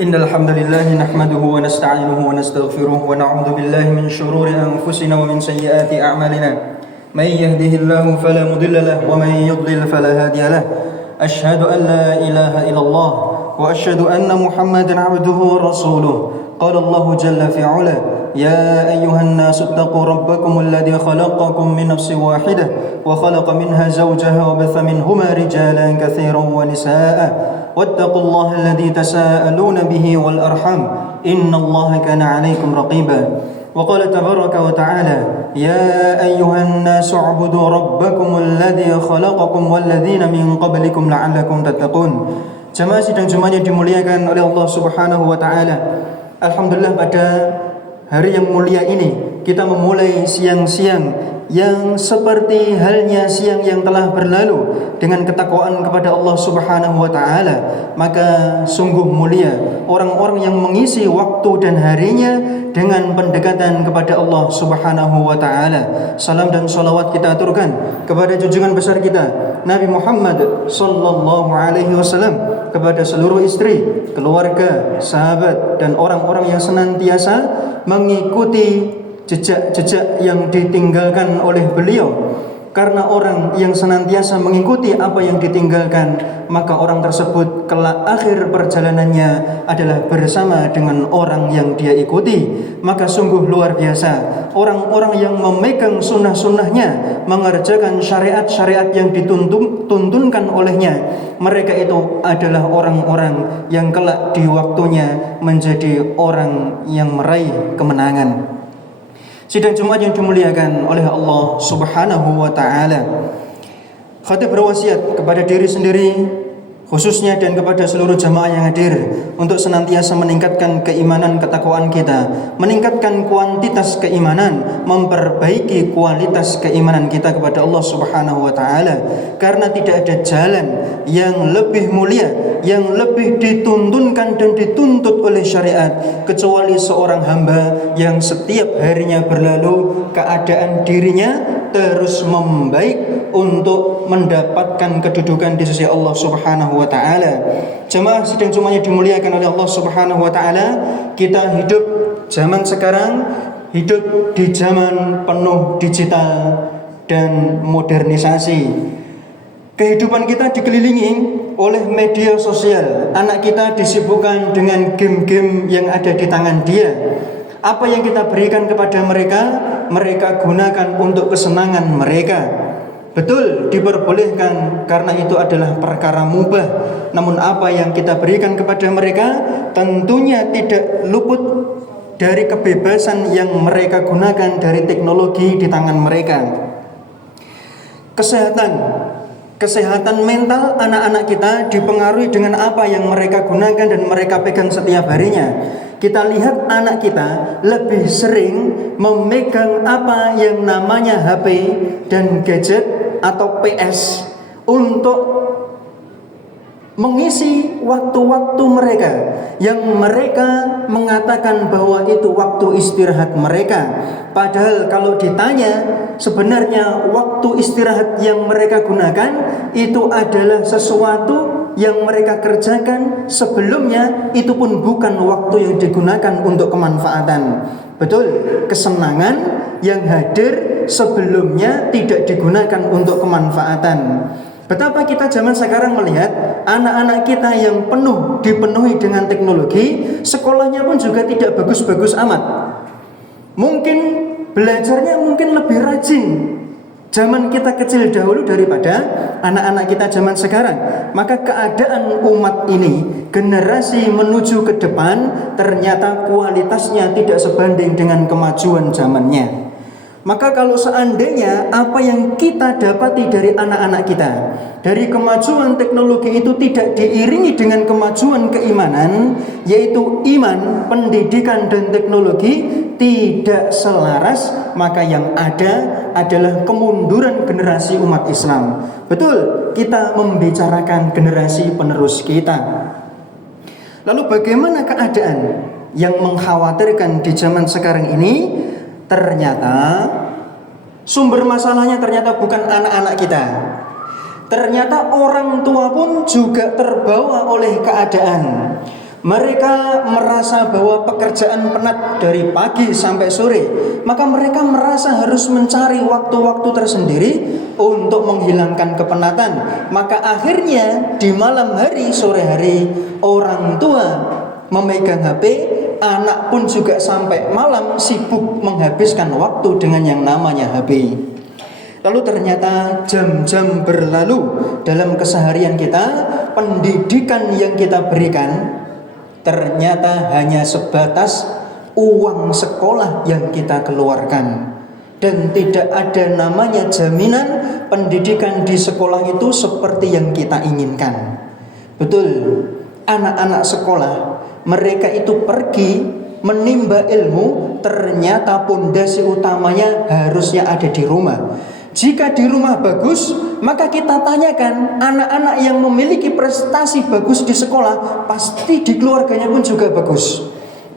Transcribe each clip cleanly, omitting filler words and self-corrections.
إن الحمد لله نحمده ونستعينه ونستغفره ونعوذ بالله من شرور أنفسنا ومن سيئات أعمالنا من يهده الله فلا مضل له ومن يضلل فلا هادي له أشهد أن لا إله إلا الله وأشهد أن محمدا عبده ورسوله قال الله جل في علا يا أيها الناس اتقوا ربكم الذي خلقكم من نفس واحدة وخلق منها زوجها وبث منهما رجالا كثيرا ونساء واتقوا الله الذي تساءلون به والأرحام إن الله كان عليكم رقيبا وقال تبارك وتعالى يا أيها الناس اعبدوا ربكم الذي خلقكم والذين من قبلكم لعلكم تتقون. Jemaah sidang Jumat yang dimuliakan oleh Allah Subhanahu wa taala. Alhamdulillah pada hari yang mulia ini kita memulai siang-siang yang seperti halnya siang yang telah berlalu dengan ketakwaan kepada Allah Subhanahu wa taala. Maka sungguh mulia orang-orang yang mengisi waktu dan harinya dengan pendekatan kepada Allah Subhanahu wa taala. Salam dan salawat kita aturkan kepada junjungan besar kita Nabi Muhammad sallallahu alaihi wasallam, kepada seluruh istri, keluarga, sahabat dan orang-orang yang senantiasa mengikuti jejak-jejak yang ditinggalkan oleh beliau. Karena orang yang senantiasa mengikuti apa yang ditinggalkan, maka orang tersebut kelak akhir perjalanannya adalah bersama dengan orang yang dia ikuti. Maka sungguh luar biasa orang-orang yang memegang sunnah-sunnahnya, mengerjakan syariat-syariat yang dituntunkan olehnya. Mereka itu adalah orang-orang yang kelak di waktunya menjadi orang yang meraih kemenangan. Sidang Jumat yang dimuliakan oleh Allah Subhanahu wa taala. Khatib berwasiat kepada diri sendiri khususnya dan kepada seluruh jamaah yang hadir untuk senantiasa meningkatkan keimanan ketakwaan kita, meningkatkan kuantitas keimanan, memperbaiki kualitas keimanan kita kepada Allah Subhanahu wa taala. Karena tidak ada jalan yang lebih mulia, yang lebih dituntunkan dan dituntut oleh syariat kecuali seorang hamba yang setiap harinya berlalu keadaan dirinya terus membaik untuk mendapatkan kedudukan di sisi Allah Subhanahu wa taala. Jemaah sidang Jumat yang dimuliakan oleh Allah Subhanahu wa taala, kita hidup zaman sekarang, hidup di zaman penuh digital dan modernisasi. Kehidupan kita dikelilingi oleh media sosial. Anak kita disibukkan dengan game-game yang ada di tangan dia. Apa yang kita berikan kepada mereka, mereka gunakan untuk kesenangan mereka. Betul, diperbolehkan karena itu adalah perkara mubah. Namun apa yang kita berikan kepada mereka tentunya tidak luput dari kebebasan yang mereka gunakan dari teknologi di tangan mereka. Kesehatan mental anak-anak kita dipengaruhi dengan apa yang mereka gunakan dan mereka pegang setiap harinya. Kita lihat anak kita lebih sering memegang apa yang namanya HP dan gadget atau PS untuk mengisi waktu-waktu mereka yang mereka mengatakan bahwa itu waktu istirahat mereka. Padahal kalau ditanya sebenarnya waktu istirahat yang mereka gunakan itu adalah sesuatu yang mereka kerjakan sebelumnya, itu pun bukan waktu yang digunakan untuk kemanfaatan. Betul, kesenangan yang hadir sebelumnya tidak digunakan untuk kemanfaatan. Betapa kita zaman sekarang melihat anak-anak kita yang dipenuhi dengan teknologi, sekolahnya pun juga tidak bagus-bagus amat. Mungkin belajarnya mungkin lebih rajin zaman kita kecil dahulu daripada anak-anak kita zaman sekarang. Maka keadaan umat ini, generasi menuju ke depan, ternyata kualitasnya tidak sebanding dengan kemajuan zamannya. Maka kalau seandainya apa yang kita dapati dari anak-anak kita, dari kemajuan teknologi itu tidak diiringi dengan kemajuan keimanan, yaitu iman, pendidikan dan teknologi tidak selaras, maka yang ada adalah kemunduran generasi umat Islam. Betul, kita membicarakan generasi penerus kita. Lalu bagaimana keadaan yang mengkhawatirkan di zaman sekarang ini? Ternyata sumber masalahnya ternyata bukan anak-anak kita. Ternyata orang tua pun juga terbawa oleh keadaan. Mereka merasa bahwa pekerjaan penat dari pagi sampai sore, maka mereka merasa harus mencari waktu-waktu tersendiri untuk menghilangkan kepenatan. Maka akhirnya di malam hari, sore hari, orang tua memegang HP, anak pun juga sampai malam sibuk menghabiskan waktu dengan yang namanya HP. Lalu ternyata jam-jam berlalu dalam keseharian kita, pendidikan yang kita berikan ternyata hanya sebatas uang sekolah yang kita keluarkan, dan tidak ada namanya jaminan pendidikan di sekolah itu seperti yang kita inginkan. Betul, anak-anak sekolah mereka itu pergi menimba ilmu, ternyata pondasi utamanya harusnya ada di rumah. Jika di rumah bagus, maka kita tanyakan anak-anak yang memiliki prestasi bagus di sekolah, pasti di keluarganya pun juga bagus.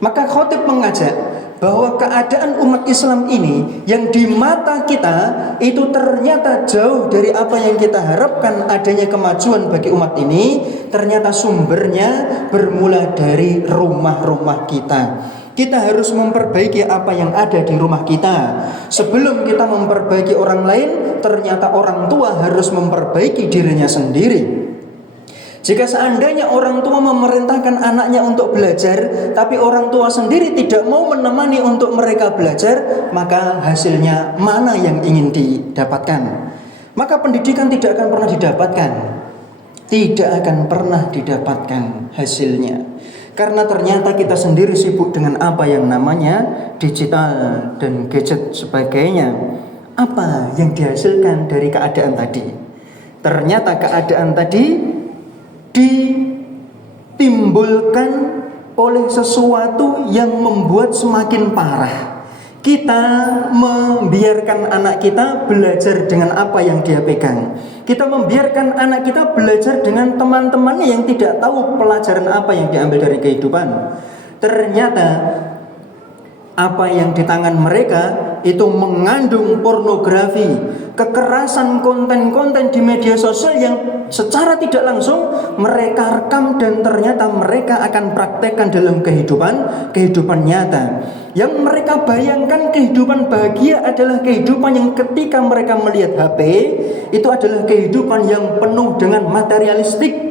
Maka khotib mengajak bahwa keadaan umat Islam ini yang di mata kita itu ternyata jauh dari apa yang kita harapkan adanya kemajuan bagi umat ini, ternyata sumbernya bermula dari rumah-rumah kita. Kita harus memperbaiki apa yang ada di rumah kita. Sebelum kita memperbaiki orang lain, ternyata orang tua harus memperbaiki dirinya sendiri. Jika seandainya orang tua memerintahkan anaknya untuk belajar, tapi orang tua sendiri tidak mau menemani untuk mereka belajar, maka hasilnya mana yang ingin didapatkan? Maka pendidikan tidak akan pernah didapatkan. Tidak akan pernah didapatkan hasilnya. Karena ternyata kita sendiri sibuk dengan apa yang namanya digital dan gadget sebagainya. Apa yang dihasilkan dari keadaan tadi? Ternyata keadaan tadi ditimbulkan oleh sesuatu yang membuat semakin parah. Kita membiarkan anak kita belajar dengan apa yang dia pegang. Kita membiarkan anak kita belajar dengan teman-temannya yang tidak tahu pelajaran apa yang diambil dari kehidupan. Ternyata apa yang di tangan mereka itu mengandung pornografi, kekerasan, konten-konten di media sosial yang secara tidak langsung mereka rekam dan ternyata mereka akan praktekkan dalam kehidupan nyata. Yang mereka bayangkan kehidupan bahagia adalah kehidupan yang ketika mereka melihat HP itu adalah kehidupan yang penuh dengan materialistik.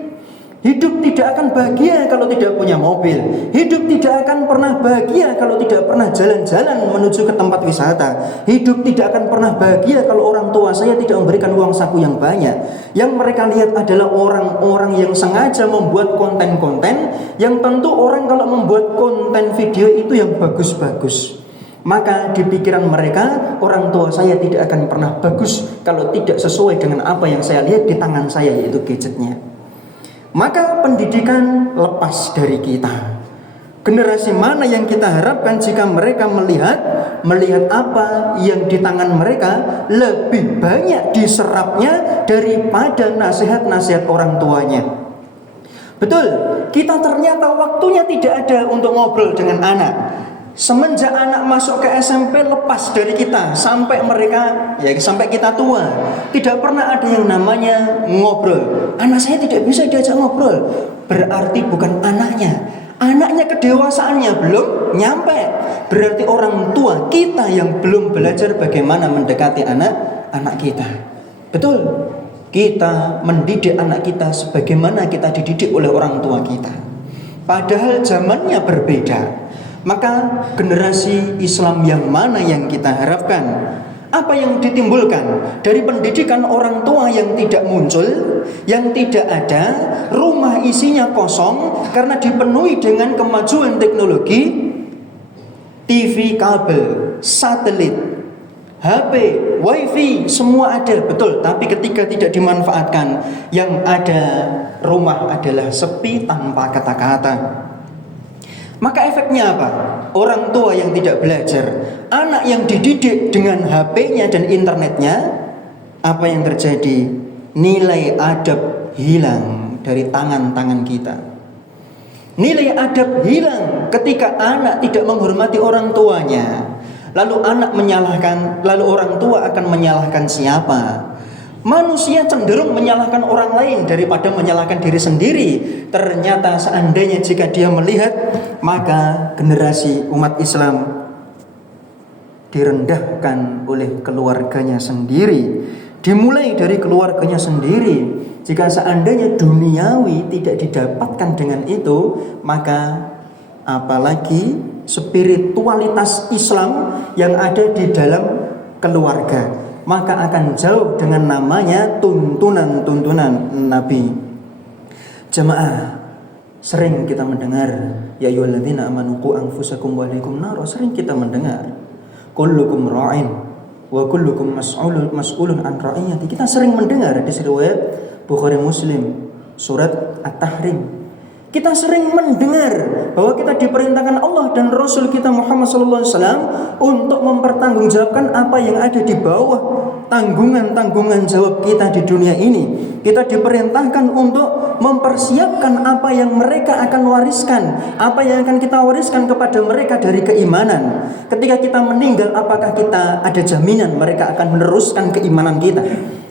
Hidup tidak akan bahagia kalau tidak punya mobil. Hidup tidak akan pernah bahagia kalau tidak pernah jalan-jalan menuju ke tempat wisata. Hidup tidak akan pernah bahagia kalau orang tua saya tidak memberikan uang saku yang banyak. Yang mereka lihat adalah orang-orang yang sengaja membuat konten-konten yang tentu orang kalau membuat konten video itu yang bagus-bagus. Maka di pikiran mereka, orang tua saya tidak akan pernah bagus kalau tidak sesuai dengan apa yang saya lihat di tangan saya, yaitu gadgetnya. Maka pendidikan lepas dari kita. Generasi mana yang kita harapkan jika mereka melihat apa yang di tangan mereka lebih banyak diserapnya daripada nasihat-nasihat orang tuanya. Betul, kita ternyata waktunya tidak ada untuk ngobrol dengan anak. Semenjak anak masuk ke SMP lepas dari kita sampai kita tua, tidak pernah ada yang namanya ngobrol. Anak saya tidak bisa diajak ngobrol. Berarti bukan anaknya kedewasaannya belum nyampe. Berarti orang tua kita yang belum belajar bagaimana mendekati anak kita. Betul, kita mendidik anak kita sebagaimana kita dididik oleh orang tua kita. Padahal zamannya berbeda. Maka generasi Islam yang mana yang kita harapkan? Apa yang ditimbulkan dari pendidikan orang tua yang tidak muncul, yang tidak ada, rumah isinya kosong karena dipenuhi dengan kemajuan teknologi, TV kabel, satelit, HP, wifi, semua ada, betul. Tapi ketika tidak dimanfaatkan, yang ada rumah adalah sepi tanpa kata-kata. Maka efeknya apa? Orang tua yang tidak belajar, anak yang dididik dengan HP-nya dan internetnya, apa yang terjadi? Nilai adab hilang dari tangan-tangan kita. Nilai adab hilang ketika anak tidak menghormati orang tuanya. Lalu anak menyalahkan, lalu orang tua akan menyalahkan siapa? Manusia cenderung menyalahkan orang lain daripada menyalahkan diri sendiri. Ternyata seandainya jika dia melihat, maka generasi umat Islam direndahkan oleh keluarganya sendiri. Dimulai dari keluarganya sendiri. Jika seandainya duniawi tidak didapatkan dengan itu, maka apalagi spiritualitas Islam yang ada di dalam keluarga, maka akan jauh dengan namanya tuntunan-tuntunan Nabi. Jamaah, sering kita mendengar ya ayyuhalladzina amanu qu anfusakum wa ahlikum nar. Sering kita mendengar kullukum ra'in wa kullukum mas'ulun an ra'iyati. Kita sering mendengar di riwayat Bukhari Muslim surat At-Tahrim. Kita sering mendengar bahwa kita diperintahkan Allah dan Rasul kita Muhammad SAW untuk mempertanggungjawabkan apa yang ada di bawah tanggungan jawab kita di dunia ini. Kita diperintahkan untuk mempersiapkan apa yang mereka akan wariskan, apa yang akan kita wariskan kepada mereka dari keimanan. Ketika kita meninggal, apakah kita ada jaminan mereka akan meneruskan keimanan kita?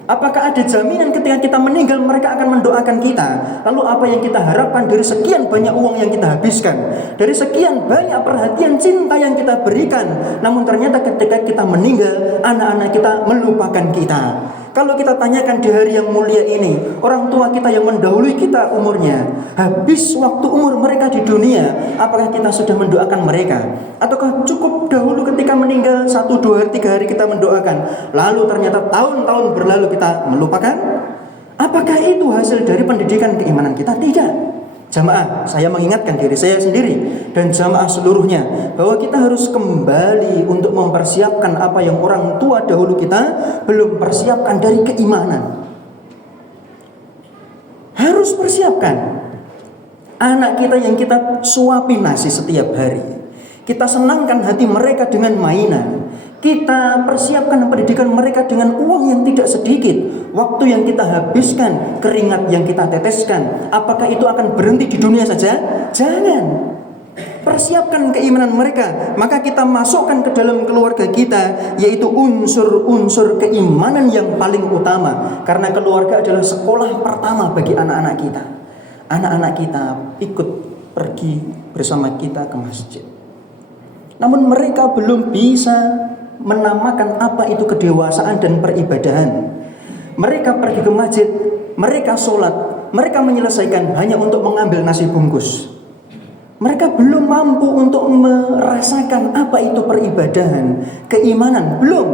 Apakah ada jaminan ketika kita meninggal mereka akan mendoakan kita? Lalu apa yang kita harapkan dari sekian banyak uang yang kita habiskan, dari sekian banyak perhatian cinta yang kita berikan, namun ternyata ketika kita meninggal anak-anak kita melupakan kita. Kalau kita tanyakan di hari yang mulia ini, orang tua kita yang mendahului kita umurnya, habis waktu umur mereka di dunia, apakah kita sudah mendoakan mereka? Ataukah cukup dahulu ketika meninggal 1, 2 hari, 3 hari kita mendoakan, lalu ternyata tahun-tahun berlalu kita melupakan? Apakah itu hasil dari pendidikan keimanan kita? Tidak. Jamaah, saya mengingatkan diri saya sendiri dan jamaah seluruhnya bahwa kita harus kembali untuk mempersiapkan apa yang orang tua dahulu kita belum persiapkan dari keimanan. Harus persiapkan anak kita yang kita suapi nasi setiap hari. Kita senangkan hati mereka dengan mainan. Kita persiapkan pendidikan mereka dengan uang yang tidak sedikit. Waktu yang kita habiskan, keringat yang kita teteskan. Apakah itu akan berhenti di dunia saja? Jangan. Persiapkan keimanan mereka. Maka kita masukkan ke dalam keluarga kita, yaitu unsur-unsur keimanan yang paling utama. Karena keluarga adalah sekolah pertama bagi anak-anak kita. Anak-anak kita ikut pergi bersama kita ke masjid. Namun mereka belum bisa menamakan apa itu kedewasaan dan peribadahan. Mereka pergi ke masjid, mereka sholat, mereka menyelesaikan hanya untuk mengambil nasi bungkus. Mereka belum mampu untuk merasakan apa itu peribadahan, keimanan, belum.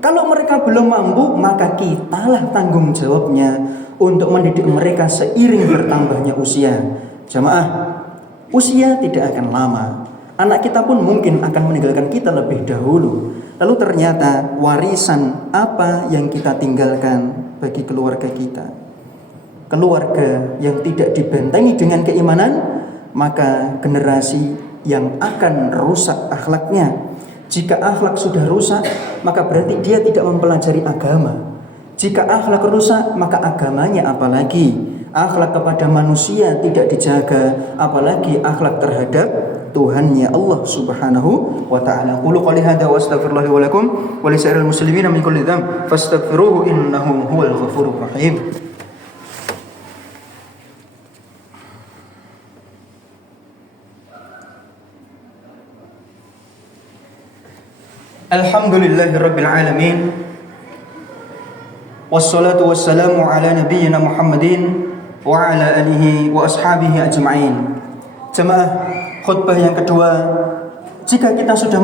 Kalau mereka belum mampu, maka kitalah tanggung jawabnya untuk mendidik mereka seiring bertambahnya usia. Jamaah, usia tidak akan lama. Anak kita pun mungkin akan meninggalkan kita lebih dahulu. Lalu ternyata warisan apa yang kita tinggalkan bagi keluarga kita? Keluarga yang tidak dibentengi dengan keimanan, maka generasi yang akan rusak akhlaknya. Jika akhlak sudah rusak, maka berarti dia tidak mempelajari agama. Jika akhlak rusak, maka agamanya apalagi? Akhlak kepada manusia tidak dijaga, apalagi akhlak terhadap Tuhannya Allah Subhanahu wa taala. Qulu qouli hadza wa astaghfirullahi wa lakum wa li sa'iril muslimina min kulli dzamb fastaghfiruhu innahu huwal ghafurur rahim. Alhamdulillahirabbil alamin. Wassalatu wassalamu ala nabiyyina Muhammadin wa ala alihi wa ashabihi ajma'in. Jemaah, khutbah yang kedua, jika kita sudah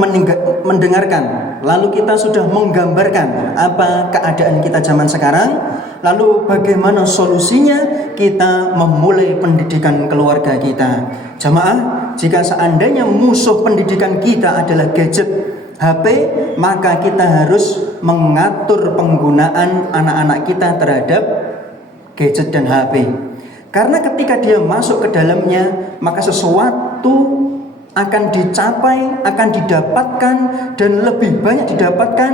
mendengarkan, lalu kita sudah menggambarkan apa keadaan kita zaman sekarang, lalu bagaimana solusinya kita memulai pendidikan keluarga kita. Jemaah, jika seandainya musuh pendidikan kita adalah gadget, HP, maka kita harus mengatur penggunaan anak-anak kita terhadap gadget dan HP. Karena ketika dia masuk ke dalamnya, maka sesuatu akan dicapai, akan didapatkan, dan lebih banyak didapatkan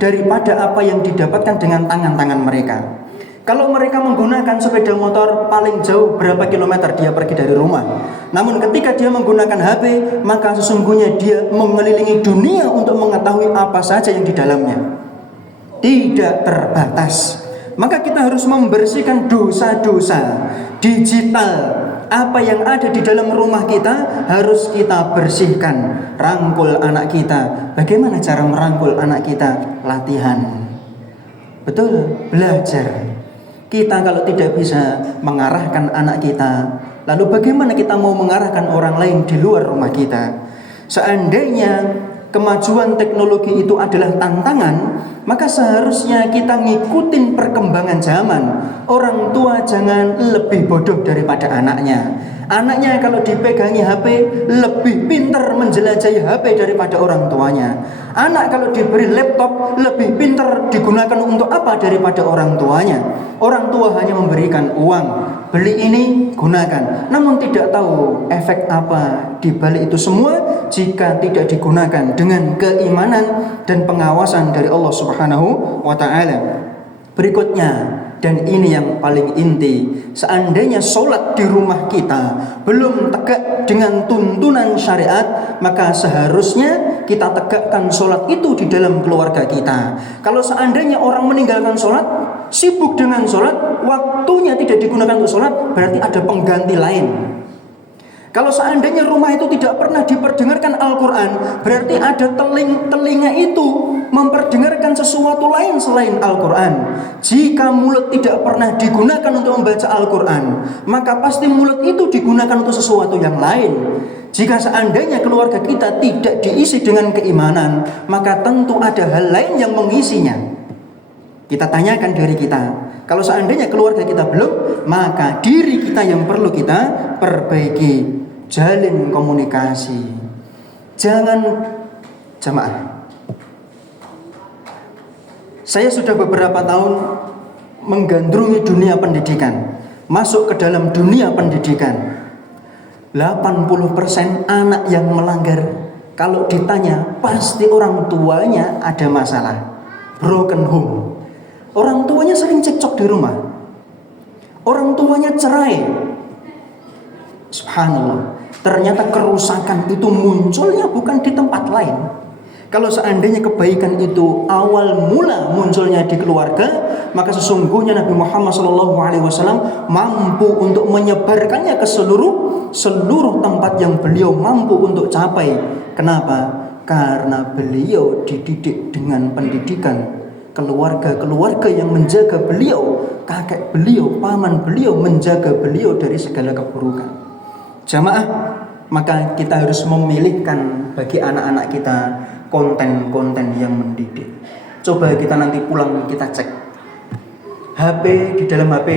daripada apa yang didapatkan dengan tangan-tangan mereka. Kalau mereka menggunakan sepeda motor, paling jauh berapa kilometer dia pergi dari rumah. Namun ketika dia menggunakan HP, maka sesungguhnya dia mengelilingi dunia untuk mengetahui apa saja yang di dalamnya. Tidak terbatas. maka kita harus membersihkan dosa-dosa digital. Apa yang ada di dalam rumah kita harus kita bersihkan. Rangkul anak kita. Bagaimana cara merangkul anak kita? Latihan. Betul, belajar. Kita kalau tidak bisa mengarahkan anak kita, lalu bagaimana kita mau mengarahkan orang lain di luar rumah kita? Seandainya kemajuan teknologi itu adalah tantangan, maka seharusnya kita ngikutin perkembangan zaman. Orang tua jangan lebih bodoh daripada anaknya. Anaknya kalau dipegangi HP lebih pintar menjelajahi HP daripada orang tuanya. Anak kalau diberi laptop lebih pintar digunakan untuk apa daripada orang tuanya. Orang tua hanya memberikan uang, beli ini gunakan, namun tidak tahu efek apa di balik itu semua jika tidak digunakan dengan keimanan dan pengawasan dari Allah Subhanahu wa taala. Berikutnya, dan ini yang paling inti, seandainya sholat di rumah kita belum tegak dengan tuntunan syariat, maka seharusnya kita tegakkan sholat itu di dalam keluarga kita. Kalau seandainya orang meninggalkan sholat, sibuk dengan sholat, waktunya tidak digunakan untuk sholat, berarti ada pengganti lain. Kalau seandainya rumah itu tidak pernah diperdengarkan Al-Quran, berarti ada telinga itu memperdengarkan sesuatu lain selain Al-Quran. Jika mulut tidak pernah digunakan untuk membaca Al-Quran, maka pasti mulut itu digunakan untuk sesuatu yang lain. Jika seandainya keluarga kita tidak diisi dengan keimanan, maka tentu ada hal lain yang mengisinya. Kita tanyakan diri kita. Kalau seandainya keluarga kita belum, maka diri kita yang perlu kita perbaiki. Jalin komunikasi. Jangan jamaah. Saya sudah beberapa tahun menggandrungi dunia pendidikan, masuk ke dalam dunia pendidikan. 80% anak yang melanggar, kalau ditanya pasti orang tuanya ada masalah, broken home. Orang tuanya sering cekcok di rumah. Orang tuanya cerai. Subhanallah. Ternyata kerusakan itu munculnya bukan di tempat lain. Kalau seandainya kebaikan itu awal mula munculnya di keluarga, maka sesungguhnya Nabi Muhammad SAW mampu untuk menyebarkannya ke seluruh tempat yang beliau mampu untuk capai. Kenapa? Karena beliau dididik dengan pendidikan keluarga yang menjaga beliau, kakek beliau, paman beliau menjaga beliau dari segala keburukan. Jamaah, maka kita harus memilihkan bagi anak-anak kita konten-konten yang mendidik. Coba kita nanti pulang kita cek HP, di dalam HP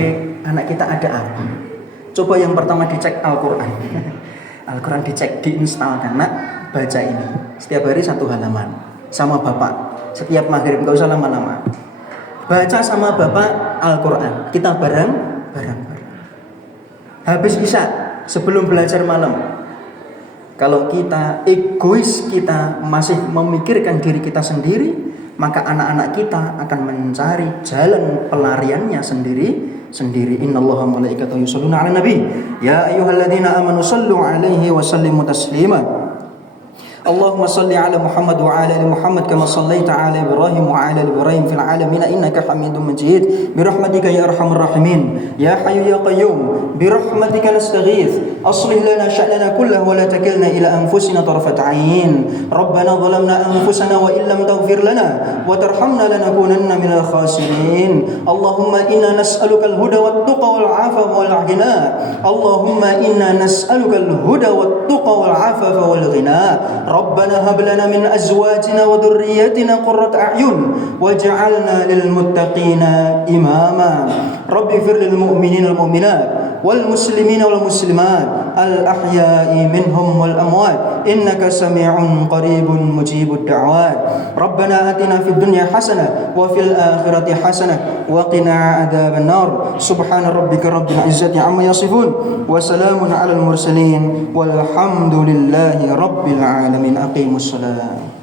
anak kita ada apa. Coba yang pertama dicek Al-Quran. Al-Quran dicek, diinstalkan. Nak, baca ini setiap hari 1 halaman sama bapak. Setiap maghrib, gak usah lama-lama. Baca sama bapak Al-Quran. Kita bareng-bareng. Habis isya, sebelum belajar malam, kalau kita egois, kita masih memikirkan diri kita sendiri, maka anak-anak kita akan mencari jalan pelariannya sendiri. Innallaha wa malaikatahu yusholluna 'alan nabi ya ayyuhalladzina amanu shallu 'alaihi wa sallimu taslima. Allahumma salli ala Muhammad wa ala ali Muhammad kama sallaita ala Ibrahim wa ala ali Ibrahim fil alamin innaka Hamidum Majid. Bi rahmatika ya arhamar rahimin ya hayyu ya qayyum bi rahmatika nastaghith aslih lana sha'nana kullahu wa la takilna ila anfusina tarfat 'ain. Rabbana zalamna anfusana wa illam taghfir lana wa tarhamna lanakunanna minal khasirin. Allahumma inna nas'aluka al-huda wat tuqa wal 'afafa wal ghina. Allahumma inna nas'aluka al-huda wat tuqa wal 'afafa wal ghina. Rabbana hab lana min azwajina wa dhurriyyatina qurrata a'yun waj'alna lil muttaqina imama. Rabbi ighfir lil mu'minina wal mu'minat wal muslimina wal muslimat al ahya'i minhum wal amwat innaka sami'un qaribun mujibud da'wat. Rabbana atina fid dunya hasanah wa fil akhirati hasanah wa qina adzaban nar. Subhana rabbika rabbil izzati amma yasifun wa salamun 'alal mursalin walhamdulillahi rabbil alamin. Aqimus salat.